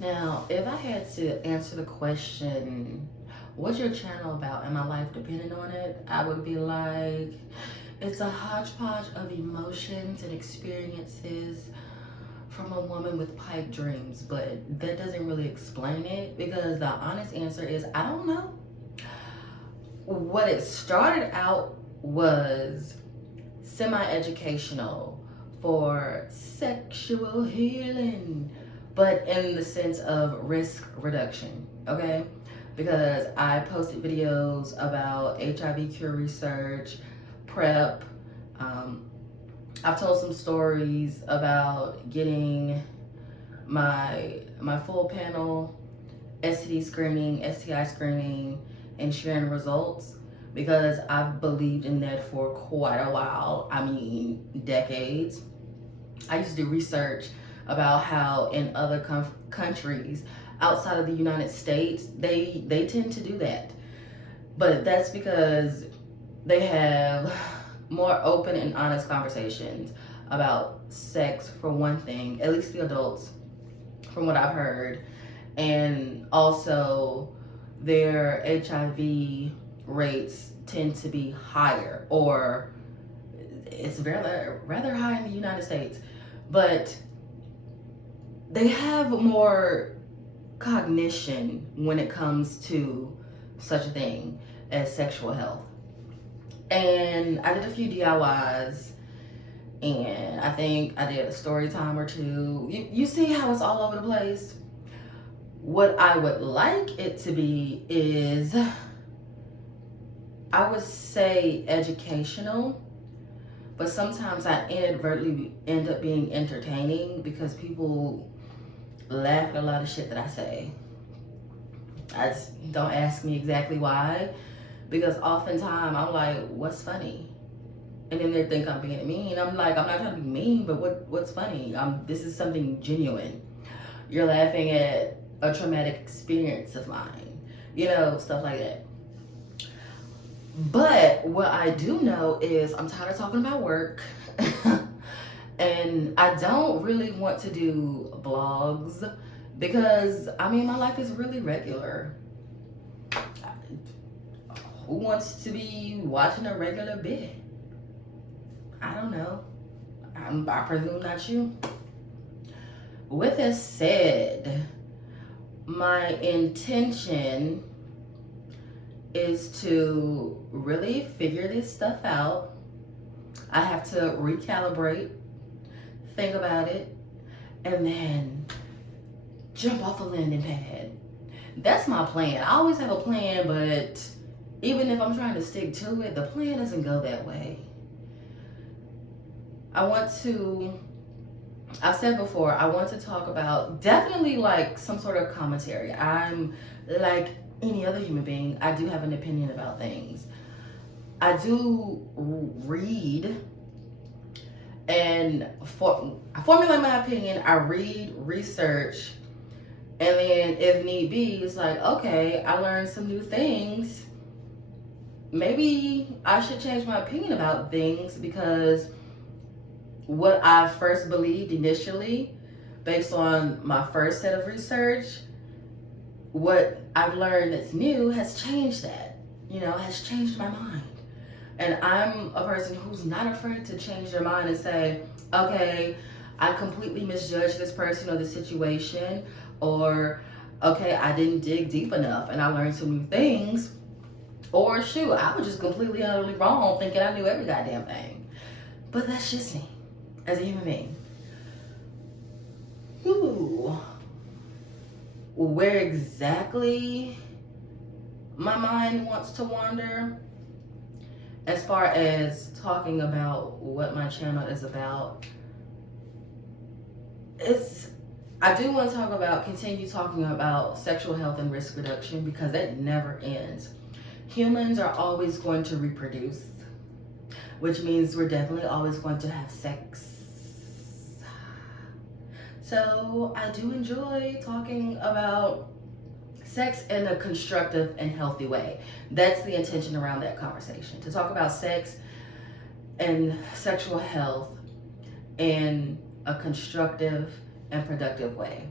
Now, if I had to answer the question, what's your channel about and my life depending on it, I would be like, it's a hodgepodge of emotions and experiences from a woman with pipe dreams, but that doesn't really explain it because the honest answer is I don't know. What it started out was semi-educational for sexual healing, but in the sense of risk reduction, okay? Because I posted videos about HIV cure research, PrEP. I've told some stories about getting my full panel STD screening, STI screening, and sharing results because I've believed in that for quite a while. I mean, decades. I used to do research about how in other countries outside of the United States, they tend to do that. But that's because they have more open and honest conversations about sex, for one thing, at least the adults, from what I've heard. And also, their HIV rates tend to be higher, or it's rather high in the United States. But they have more cognition when it comes to such a thing as sexual health. And I did a few DIYs, and I think I did a story time or two. You see how it's all over the place? What I would like it to be is, I would say educational, but sometimes I inadvertently end up being entertaining because people laugh at a lot of shit that I say. Don't ask me exactly why, because oftentimes I'm like, what's funny? And then they think I'm being mean. I'm like, I'm not trying to be mean, but what's funny? This is something genuine. You're laughing at a traumatic experience of mine, stuff like that. But what I do know is I'm tired of talking about work. And I don't really want to do blogs because, my life is really regular. Who wants to be watching a regular bit? I don't know. I presume not you. With that said, my intention is to really figure this stuff out. I have to recalibrate, think about it, and then jump off the landing pad. That's my plan. I always have a plan, but even if I'm trying to stick to it, the plan doesn't go that way. I've said before, I want to talk about definitely like some sort of commentary. I'm like any other human being. I do have an opinion about things. I do read and I formulate my opinion. I read, research, and then if need be, it's like, okay, I learned some new things. Maybe I should change my opinion about things because what I first believed initially, based on my first set of research, what I've learned that's new has changed that, has changed my mind. And I'm a person who's not afraid to change their mind and say, okay, I completely misjudged this person or this situation, or okay, I didn't dig deep enough and I learned some new things, or shoot, I was just completely utterly wrong thinking I knew every goddamn thing. But that's just me as a human being. Ooh. Where exactly my mind wants to wander as far as talking about what my channel is about, I do want to continue talking about sexual health and risk reduction because that never ends. Humans are always going to reproduce, which means we're definitely always going to have sex. So I do enjoy talking about sex in a constructive and healthy way. That's the intention around that conversation, to talk about sex and sexual health in a constructive and productive way.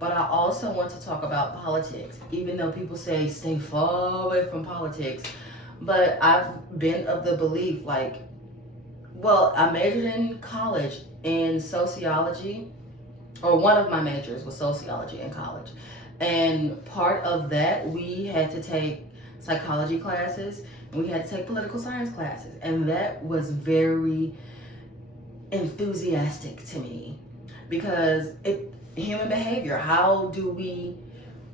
but I also want to talk about politics, even though people say stay far away from politics. But I've been of the belief, like, well, I majored in college in sociology, or one of my majors was sociology in college. And part of that, we had to take psychology classes, and we had to take political science classes. And that was very enthusiastic to me because human behavior,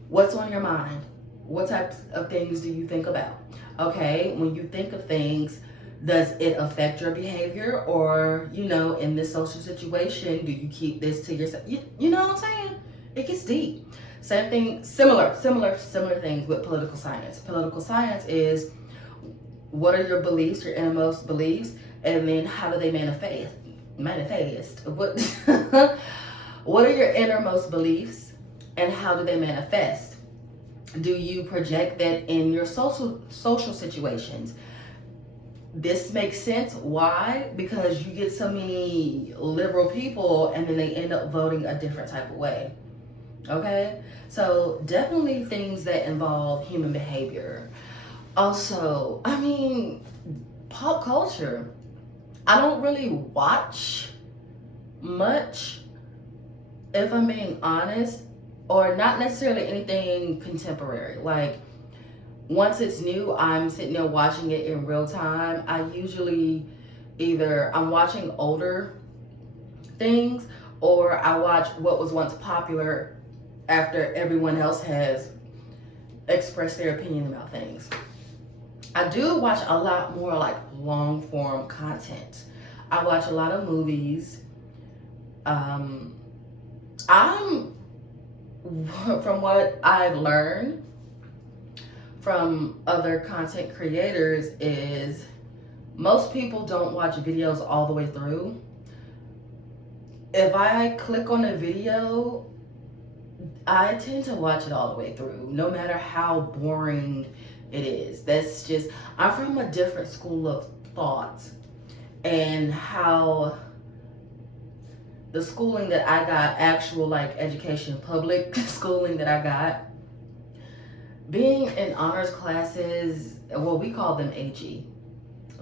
what's on your mind? What types of things do you think about? Okay, when you think of things, does it affect your behavior? Or, in this social situation, do you keep this to yourself? You know what I'm saying? It gets deep. Same thing, similar things with political science. Political science is, what are your beliefs, your innermost beliefs, and then how do they manifest? What are your innermost beliefs and how do they manifest? Do you project that in your social situations? This makes sense. Why? Because you get so many liberal people and then they end up voting a different type of way. Okay? So definitely things that involve human behavior. Also, pop culture. I don't really watch much, if I'm being honest, or not necessarily anything contemporary. Like, once it's new, I'm sitting there watching it in real time. I usually I'm watching older things, or I watch what was once popular after everyone else has expressed their opinion about things. I do watch a lot more like long form content. I watch a lot of movies. From what I've learned from other content creators is most people don't watch videos all the way through. If I click on a video, I tend to watch it all the way through, no matter how boring it is. I'm from a different school of thought, and how the schooling that I got, actual education, public schooling that I got, being in honors classes, well, we call them AG.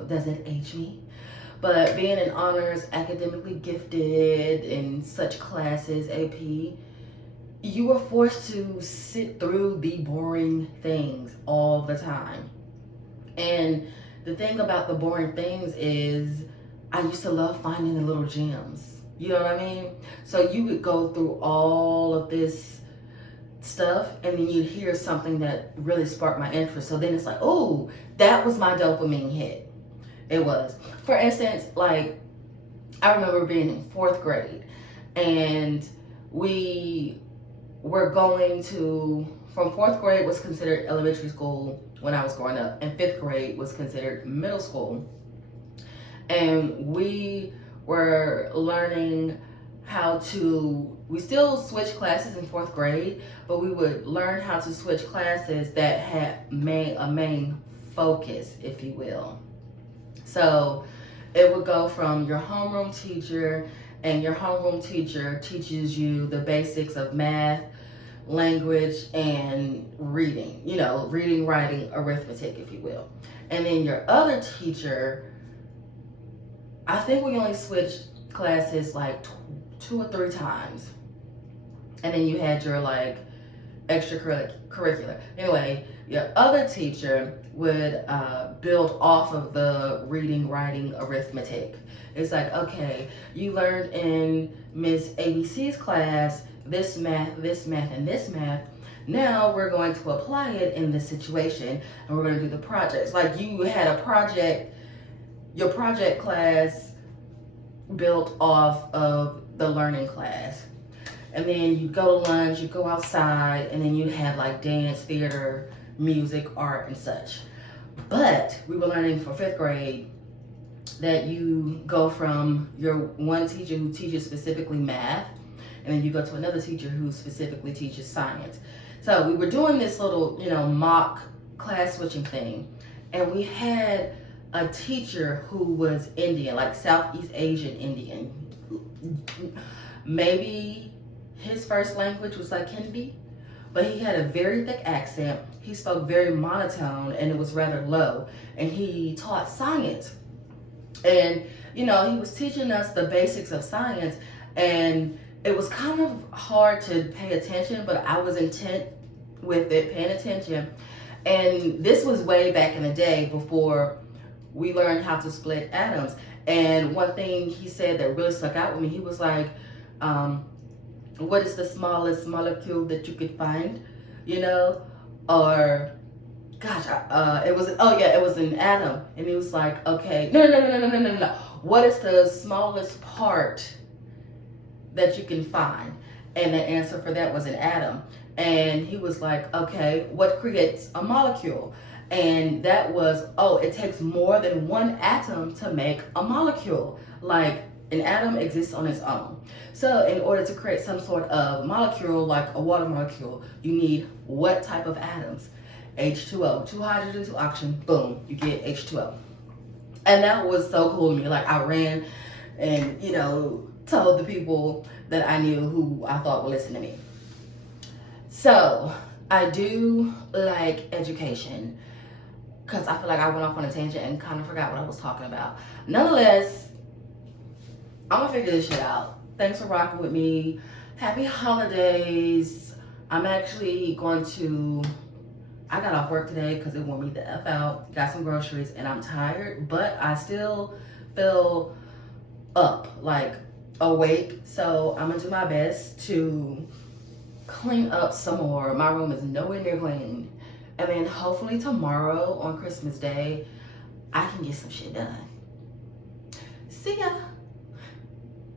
Does it age me? But being in honors, academically gifted in such classes, AP, you were forced to sit through the boring things all the time. And the thing about the boring things is I used to love finding the little gems. You know what I mean? So you would go through all of this stuff and then you'd hear something that really sparked my interest. So then it's like, oh, that was my dopamine hit. It was. For instance, I remember being in 4th grade and we were going to, from 4th grade was considered elementary school when I was growing up, and 5th grade was considered middle school. And we were learning we still switched classes in 4th grade, but we would learn how to switch classes that had a main focus, if you will. So it would go from your homeroom teacher, and your homeroom teacher teaches you the basics of math, language, and reading. Reading, writing, arithmetic, if you will. And then your other teacher, I think we only switched classes 2 or 3 times. And then you had your extracurricular. Anyway, your other teacher would build off of the reading, writing, arithmetic. It's like, okay, you learned in Miss ABC's class this math, and this math. Now we're going to apply it in this situation, and we're going to do the projects. Like, you had a project, your project class built off of the learning class. And then you go to lunch, you go outside, and then you have dance, theater, music, art, and such. But we were learning for 5th grade that you go from your one teacher who teaches specifically math, and then you go to another teacher who specifically teaches science. So we were doing this little, mock class switching thing, and we had a teacher who was Indian, Southeast Asian Indian. Maybe his first language was like Hindi, but he had a very thick accent. He spoke very monotone and it was rather low. And he taught science. And, you know, he was teaching us the basics of science. And it was kind of hard to pay attention, but I was intent with it, paying attention. And this was way back in the day before we learned how to split atoms. And one thing he said that really stuck out with me, he was like, what is the smallest molecule that you could find, you know? Or, gosh, it was an atom. And he was like, okay, no. What is the smallest part that you can find? And the answer for that was an atom. And he was like, okay, what creates a molecule? And that was, oh, it takes more than one atom to make a molecule. Like, an atom exists on its own. So in order to create some sort of molecule, like a water molecule, you need what type of atoms? H2O, 2 hydrogen, 2 oxygen, boom, you get H2O. And that was so cool to me. Like, I ran and, you know, told the people that I knew who I thought would listen to me. So I do like education because I feel like I went off on a tangent and kind of forgot what I was talking about. Nonetheless, I'm gonna figure this shit out. Thanks for rocking with me. Happy holidays. I'm actually going to, I got off work today because it wore me the F out. Got some groceries and I'm tired, but I still feel up, like awake. So I'm gonna do my best to clean up some more. My room is nowhere near clean. And then hopefully tomorrow on Christmas Day, I can get some shit done. See ya.